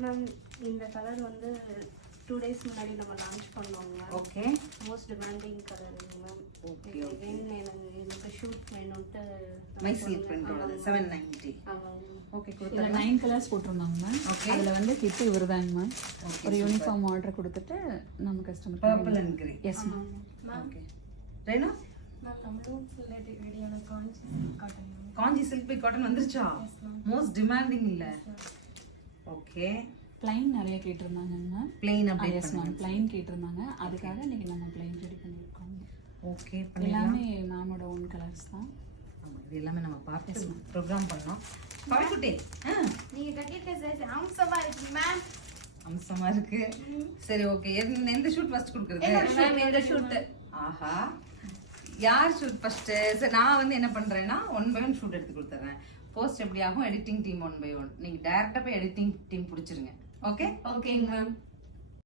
Ma'am இந்த colour வந்து 2 days முன்னாடி நம்ம லான்ச் பண்ணோங்க. Okay. Most demanding colour ma'am. Okay. எனக்கு ஷூட் வேணும்ட்டு மைசூர் பிரிண்டோட 790. ஓகே. இதுல 9 கலர்ஸ் போட்டுருந்தாங்க மேம். அதுல வந்து கிட் இவர்தாங்க மேம். ஒரு யூனிஃபார்ம் ஆர்டர் கொடுத்துட்டு நம்ம customer purple and grey. Yes ma'am. Okay. ரேனா மேம் நம்மளும் ஃபுல் வீடியோல cotton Kanchi silk by cotton வந்துருச்சா? மோஸ்ட் டிமாண்டிங் இல்ல. ஓகே. plain நிறைய கேட்டிருந்தாங்க மேம். plain update yes ma'am. plain கேட்டிருந்தாங்க. அதுக்காக இன்னைக்கு நம்ம plain ரெடி பண்ணிருக்கோம். ஓகே. எல்லாமே மேமோட ஓன் கலர்ஸ் தான். ஆமா, இது எல்லாமே நம்ம பார்த்து ப்ரோகிராம் பண்ணோம். பாவிக்குட்டி நீங்க கட்டிட்ட சைஸ் அம்சமா இருக்கு மேம். அம்சமா இருக்கு. சரி ஓகே. எந்த ஷூட் ஃபர்ஸ்ட் கொடுக்கிறது? மேம் இந்த ஷூட். ஆஹா. யார் ஷூட் ஃபர்ஸ்ட்? சரி நான் வந்து என்ன பண்றேன்னா 1 by 1 ஷூட் எடுத்து கொடுத்துறேன். போஸ்ட் எப்படி ஆகும்? Editing team 1 by 1. நீங்க டைரக்டா போய் எடிட்டிங் டீம் பிடிச்சிருங்க. ஓகே? ஓகேங்க மேம்.